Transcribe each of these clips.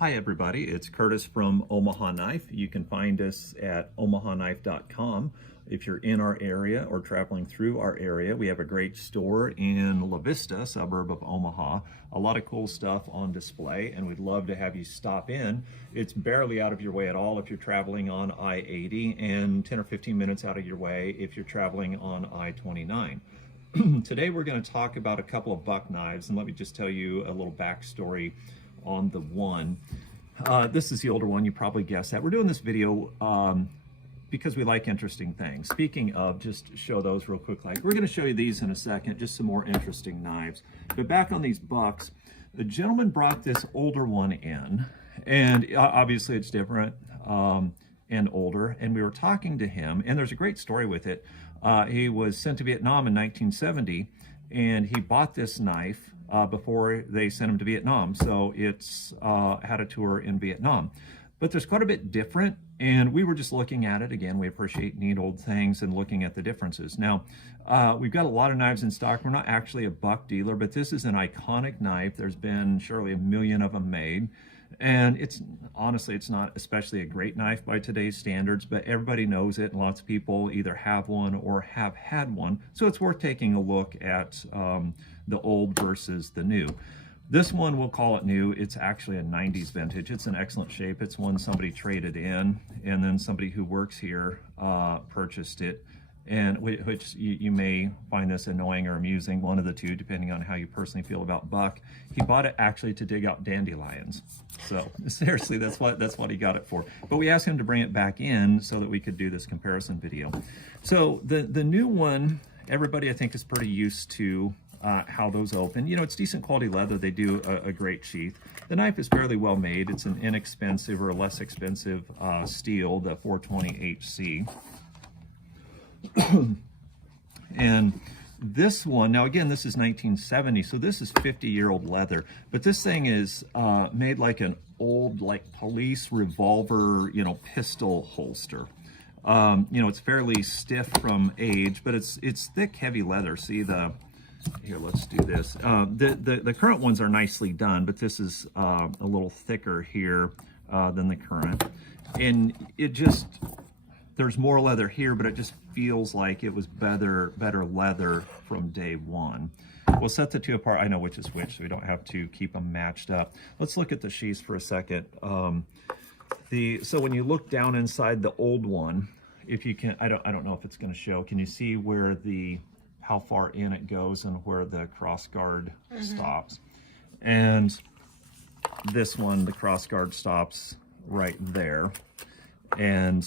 Hi everybody, it's Curtis from Omaha Knife. You can find us at omahaknife.com. If you're in our area or traveling through our area, we have a great store in La Vista, suburb of Omaha. A lot of cool stuff on display, and we'd love to have you stop in. It's barely out of your way at all if you're traveling on I-80, and 10 or 15 minutes out of your way if you're traveling on I-29. Today we're going to talk about a couple of buck knives, and let me just tell you a little backstory on the one. This is the older one, you probably guessed that. We're doing this video because we like interesting things. Speaking of, just show those real quick. We're going to show you these in a second, just some more interesting knives. But back on these bucks, the gentleman brought this older one in, and obviously it's different and older, and we were talking to him, and there's a great story with it. He was sent to Vietnam in 1970, and he bought this knife before they sent him to Vietnam. So it's had a tour in Vietnam. But there's quite a bit different, and we were just looking at it. Again, we appreciate neat old things and looking at the differences. Now, we've got a lot of knives in stock. We're not actually a buck dealer, but this is an iconic knife. There's been surely 1 million of them made. And it's honestly, it's not especially a great knife by today's standards, but everybody knows it, and lots of people either have one or have had one. So it's worth taking a look at the old versus the new. This one, we'll call it new. It's actually a 90s vintage. It's in excellent shape. It's one somebody traded in, and then somebody who works here purchased it. And which you may find this annoying or amusing, one of the two, depending on how you personally feel about buck. He bought it actually to dig out dandelions. So seriously, that's what he got it for. But we asked him to bring it back in so that we could do this comparison video. So the new one, everybody I think is pretty used to how those open. You know, it's decent quality leather. They do a great sheath. The knife is fairly well made. It's an inexpensive or less expensive steel, the 420 HC. And this one, now again, this is 1970, so this is 50-year-old leather, but this thing is made like an old, like, police revolver, you know, pistol holster. You know, it's fairly stiff from age, but it's thick, heavy leather. See here, let's do this. The current ones are nicely done, but this is a little thicker here than the current. And it just, there's more leather here, but it just feels like it was better leather from day one. We'll set the two apart. I know which is which, so we don't have to keep them matched up. Let's look at the sheaths for a second. So when you look down inside the old one, if you can, I don't know if it's going to show. Can you see where how far in it goes and where the cross guard stops? And this one, the cross guard stops right there, and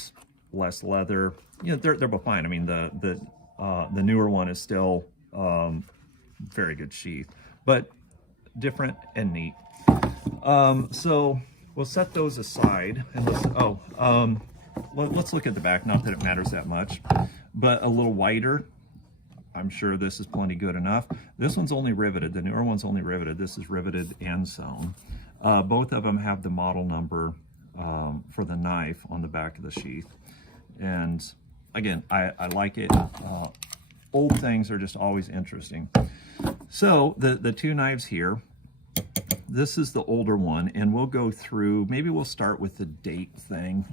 less leather. You know, they're both fine. I mean, the newer one is still very good sheath, but different and neat. So we'll set those aside, and let's look at the back. Not that it matters that much, but a little wider. I'm sure this is plenty good enough. This one's only riveted. The newer one's only riveted. This is riveted and sewn. Both of them have the model number for the knife on the back of the sheath. And again, I like it. Old things are just always interesting. So the two knives here, this is the older one, and we'll go through, maybe we'll start with the date thing.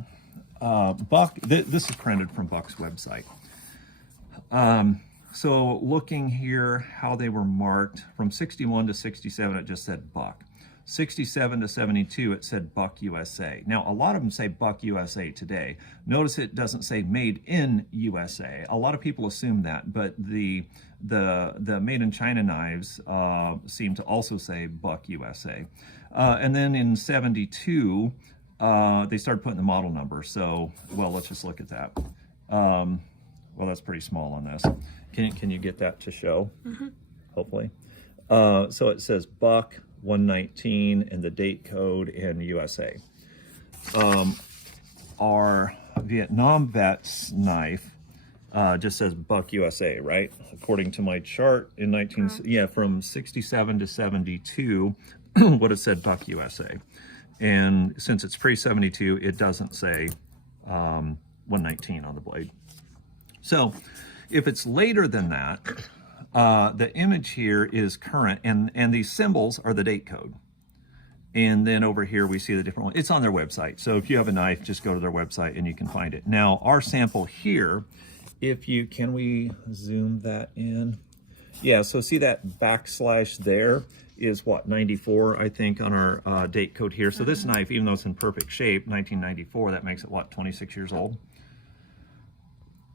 Buck, this is printed from Buck's website. So looking here, how they were marked, from 61 to 67, it just said Buck. 67 to 72, it said Buck USA. Now, a lot of them say Buck USA today. Notice it doesn't say Made in USA. A lot of people assume that, but the Made in China knives seem to also say Buck USA. And then in 72, they started putting the model number. So, well, let's just look at that. Well, that's pretty small on this. Can you get that to show? Hopefully. So it says Buck 119 and the date code in USA. Our Vietnam vet's knife just says Buck USA, right? According to my chart in from 67 to 72, would have said Buck USA. And since it's pre-72, it doesn't say 119 on the blade. So if it's later than that, the image here is current, and these symbols are the date code. And then over here, we see the different one. It's on their website. So if you have a knife, just go to their website and you can find it. Now, our sample here, can we zoom that in? Yeah, so see that backslash there is what, 94, I think, on our date code here. So this knife, even though it's in perfect shape, 1994, that makes it what, 26 years old?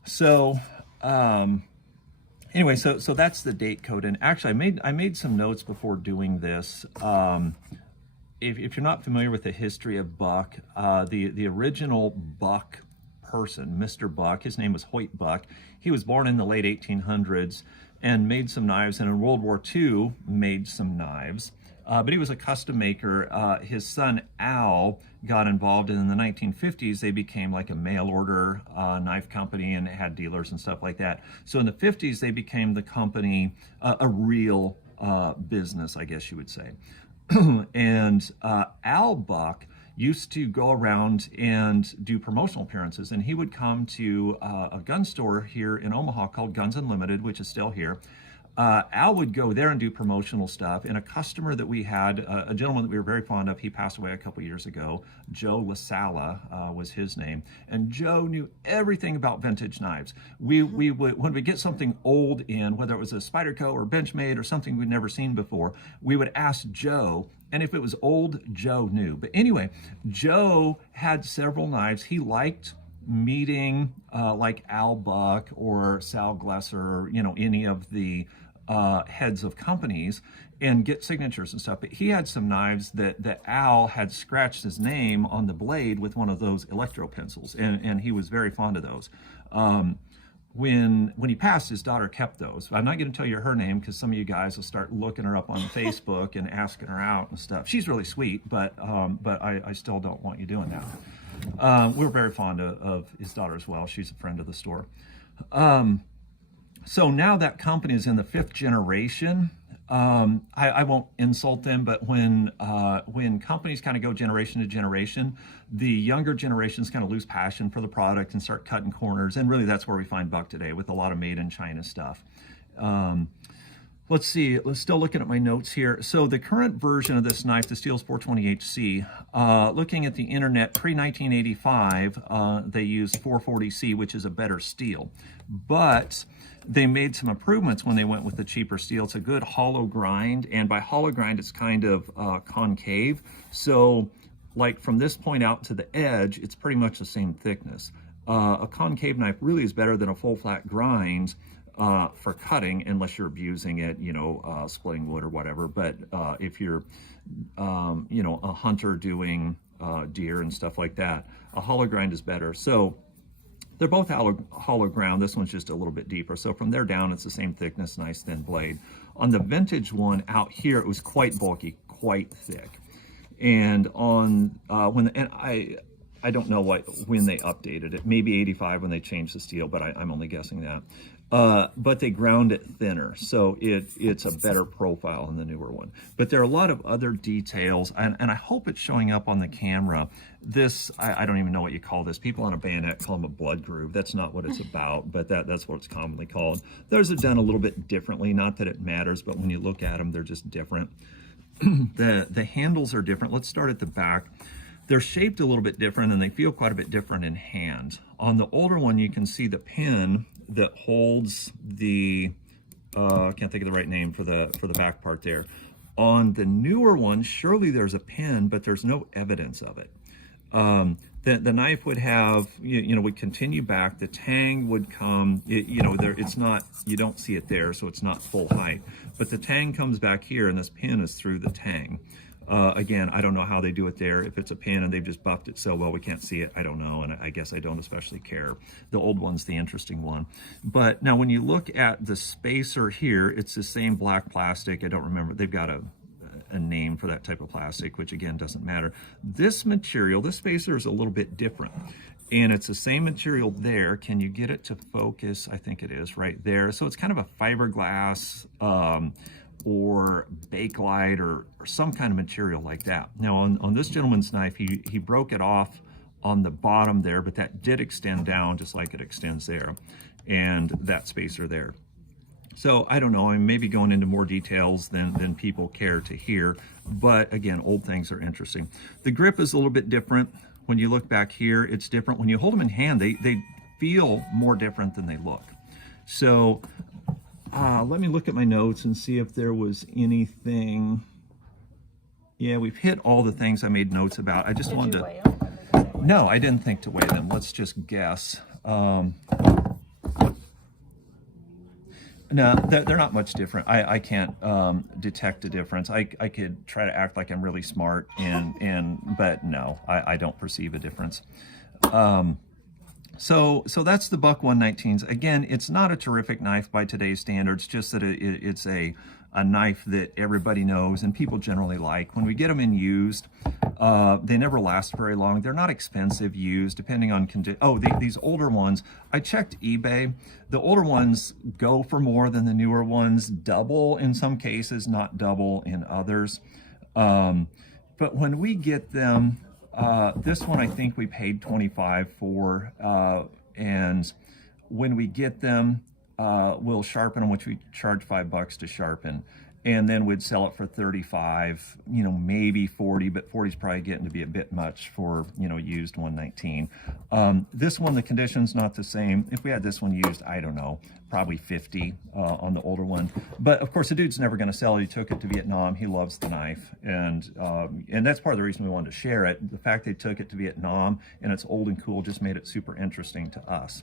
So, anyway, so that's the date code. And actually, I made some notes before doing this. If you're not familiar with the history of Buck, the original Buck person, Mr. Buck, his name was Hoyt Buck. He was born in the late 1800s and made some knives, and in World War II made some knives. But he was a custom maker. His son Al got involved, and in the 1950s they became like a mail order knife company and had dealers and stuff like that. So in the 50s they became the company, a real business, I guess you would say. And Al Buck used to go around and do promotional appearances, and he would come to a gun store here in Omaha called Guns Unlimited, which is still here. Al would go there and do promotional stuff, and a customer that we had, a gentleman that we were very fond of, he passed away a couple years ago, Joe LaSala was his name, and Joe knew everything about vintage knives. We would, when we get something old in, whether it was a Spyderco or Benchmade or something we'd never seen before, we would ask Joe, and if it was old, Joe knew. But anyway, Joe had several knives. He liked meeting like Al Buck or Sal Glesser, you know, any of the heads of companies and get signatures and stuff. But he had some knives that Al had scratched his name on the blade with one of those electro pencils, and he was very fond of those. When he passed, his daughter kept those. I'm not going to tell you her name because some of you guys will start looking her up on Facebook and asking her out and stuff. She's really sweet, but I still don't want you doing that. We're very fond of his daughter as well. She's a friend of the store. So now that company is in the 5th generation. I won't insult them, but when companies kind of go generation to generation, the younger generations kind of lose passion for the product and start cutting corners. And really that's where we find Buck today with a lot of made in China stuff. Let's see, let's still looking at my notes here. So the current version of this knife, the Steel's 420HC, looking at the internet pre-1985, they used 440C, which is a better steel. But they made some improvements when they went with the cheaper steel. It's a good hollow grind, and by hollow grind, it's kind of concave. So like from this point out to the edge, it's pretty much the same thickness. A concave knife really is better than a full flat grind for cutting, unless you're abusing it, you know, splitting wood or whatever. But if you're, you know, a hunter doing deer and stuff like that, a hollow grind is better. So they're both hollow ground. This one's just a little bit deeper. So from there down, it's the same thickness, nice thin blade. On the vintage one out here, it was quite bulky, quite thick. And on I don't know when they updated it, maybe 85 when they changed the steel, but I'm only guessing that. But they ground it thinner, so it's a better profile in the newer one. But there are a lot of other details, and I hope it's showing up on the camera. This, I don't even know what you call this. People on a bayonet call them a blood groove. That's not what it's about, but that's what it's commonly called. Those are done a little bit differently, not that it matters, but when you look at them, they're just different. The handles are different. Let's start at the back. They're shaped a little bit different, and they feel quite a bit different in hand. On the older one, you can see the pin that holds the, I can't think of the right name for the back part there. On the newer one, surely there's a pin, but there's no evidence of it. The knife would have, you know, would continue back. The tang would come, you know, there. It's not, you don't see it there, so it's not full height. But the tang comes back here, and this pin is through the tang. Again, I don't know how they do it there. If it's a pin and they've just buffed it so well we can't see it, I don't know, and I guess I don't especially care. The old one's the interesting one. But now when you look at the spacer here, it's the same black plastic. I don't remember. They've got a name for that type of plastic, which again doesn't matter. This material, this spacer is a little bit different. And it's the same material there. Can you get it to focus? I think it is right there. So it's kind of a fiberglass, or Bakelite or some kind of material like that. Now on this gentleman's knife, he broke it off on the bottom there, but that did extend down just like it extends there, and that spacer there. So I don't know, I'm maybe going into more details than people care to hear, but again, old things are interesting. The grip is a little bit different. When you look back here, it's different. When you hold them in hand, they feel more different than they look. So let me look at my notes and see if there was anything. Yeah, we've hit all the things I made notes about. I just wanted to. Weigh them? No, I didn't think to weigh them. Let's just guess. No, they're not much different. I can't detect a difference. I could try to act like I'm really smart, but no, I don't perceive a difference. So that's the Buck 119s. Again, it's not a terrific knife by today's standards, just that it's a knife that everybody knows and people generally like. When we get them in used, they never last very long. They're not expensive used, depending on condition. Oh, these older ones, I checked eBay. The older ones go for more than the newer ones, double in some cases, not double in others. But when we get them, this one I think we paid $25 for, and when we get them, we'll sharpen them, which we charge $5 to sharpen, and then we'd sell it for 35, maybe 40, but 40 is probably getting to be a bit much for, used 119. This one, the condition's not the same. If we had this one used, I don't know, probably 50 on the older one. But of course, the dude's never going to sell it. He took it to Vietnam. He loves the knife, and that's part of the reason we wanted to share it. The fact they took it to Vietnam and it's old and cool just made it super interesting to us.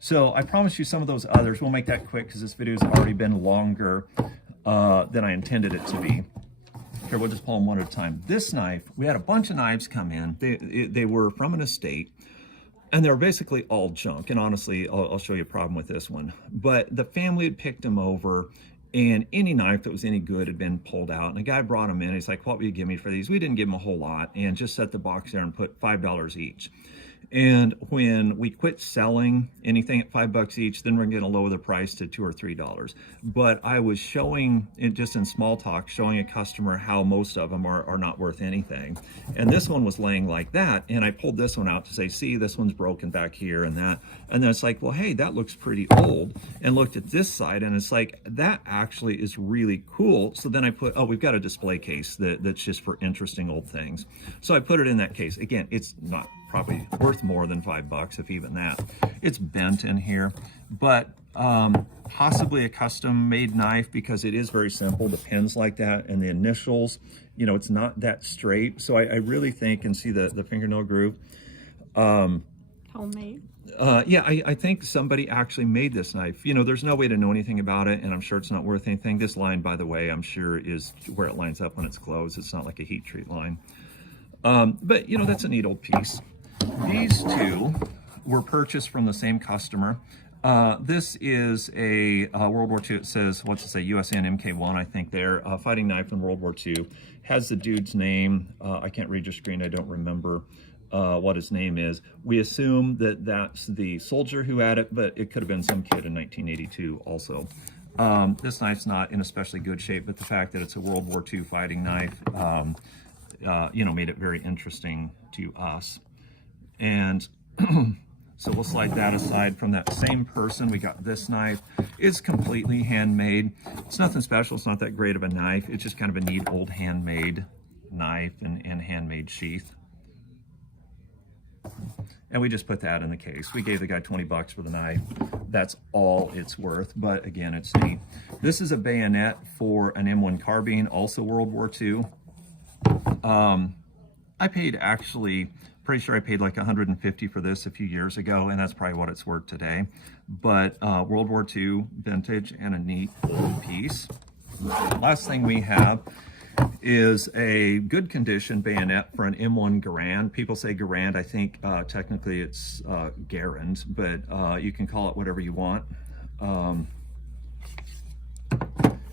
So I promised you some of those others. We'll make that quick because this video has already been longer than I intended it to be. Here, we'll just pull them one at a time. This knife, we had a bunch of knives come in. They were from an estate, and they were basically all junk. And honestly, I'll show you a problem with this one. But the family had picked them over, and any knife that was any good had been pulled out. And a guy brought them in. He's like, "What will you give me for these?" We didn't give him a whole lot, and just set the box there and put $5 each. And when we quit selling anything at $5 each, then we're going to lower the price to $2 or $3. But I was showing it just in small talk, showing a customer how most of them are not worth anything. And this one was laying like that. And I pulled this one out to say, see, this one's broken back here and that. And then it's like, well, hey, that looks pretty old. And looked at this side and it's like, that actually is really cool. So then I put, oh, we've got a display case that's just for interesting old things. So I put it in that case. Again, it's not probably worth more than $5, if even that. It's bent in here, but possibly a custom made knife because it is very simple. The pin's like that, and the initials, it's not that straight. So I really think, and see the fingernail groove. Homemade. Yeah, I think somebody actually made this knife. There's no way to know anything about it, and I'm sure it's not worth anything. This line, by the way, I'm sure is where it lines up when it's closed. It's not like a heat treat line. But that's a neat old piece. These two were purchased from the same customer. This is a World War II. It says, what's it say, USN MK1, I think there. Fighting knife in World War II. Has the dude's name. I can't read your screen. I don't remember what his name is. We assume that that's the soldier who had it, but it could have been some kid in 1982 also. This knife's not in especially good shape, but the fact that it's a World War II fighting knife, made it very interesting to us. And so we'll slide that aside. From that same person, we got this knife. It's completely handmade. It's nothing special. It's not that great of a knife. It's just kind of a neat old handmade knife and handmade sheath. And we just put that in the case. We gave the guy $20 for the knife. That's all it's worth, but again, it's neat. This is a bayonet for an M1 carbine, also World War II. I paid pretty sure I paid like $150 for this a few years ago, and that's probably what it's worth today. But World War II vintage and a neat old piece. Last thing we have is a good condition bayonet for an M1 Garand. People say Garand. I think technically it's Garand, but you can call it whatever you want.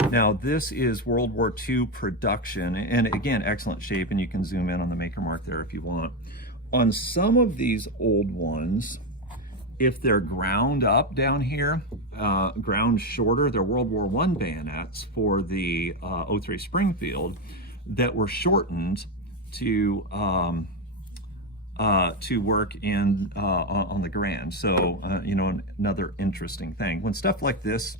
Now this is World War II production, and again, excellent shape, and you can zoom in on the maker mark there if you want. On some of these old ones, if they're ground up down here, ground shorter, they're World War I bayonets for the 03 Springfield that were shortened to work on the Garand. So, another interesting thing. When stuff like this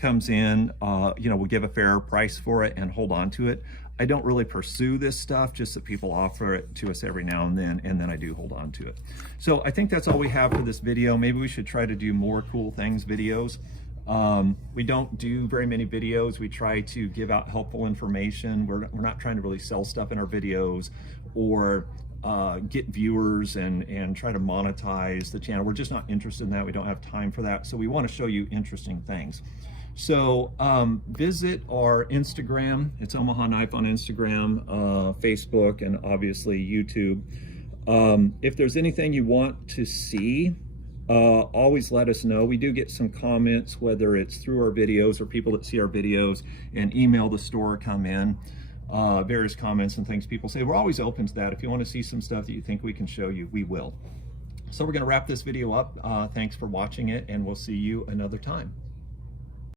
comes in, we'll give a fair price for it and hold on to it. I don't really pursue this stuff, just that people offer it to us every now and then I do hold on to it. So I think that's all we have for this video. Maybe we should try to do more cool things videos. We don't do very many videos. We try to give out helpful information. We're not trying to really sell stuff in our videos or get viewers and try to monetize the channel. We're just not interested in that. We don't have time for that. So we want to show you interesting things. So visit our Instagram. It's Omaha Knife on Instagram, Facebook, and obviously YouTube. If there's anything you want to see, always let us know. We do get some comments, whether it's through our videos or people that see our videos and email the store, come in, various comments and things people say. We're always open to that. If you want to see some stuff that you think we can show you, we will. So we're going to wrap this video up. Thanks for watching it, and we'll see you another time.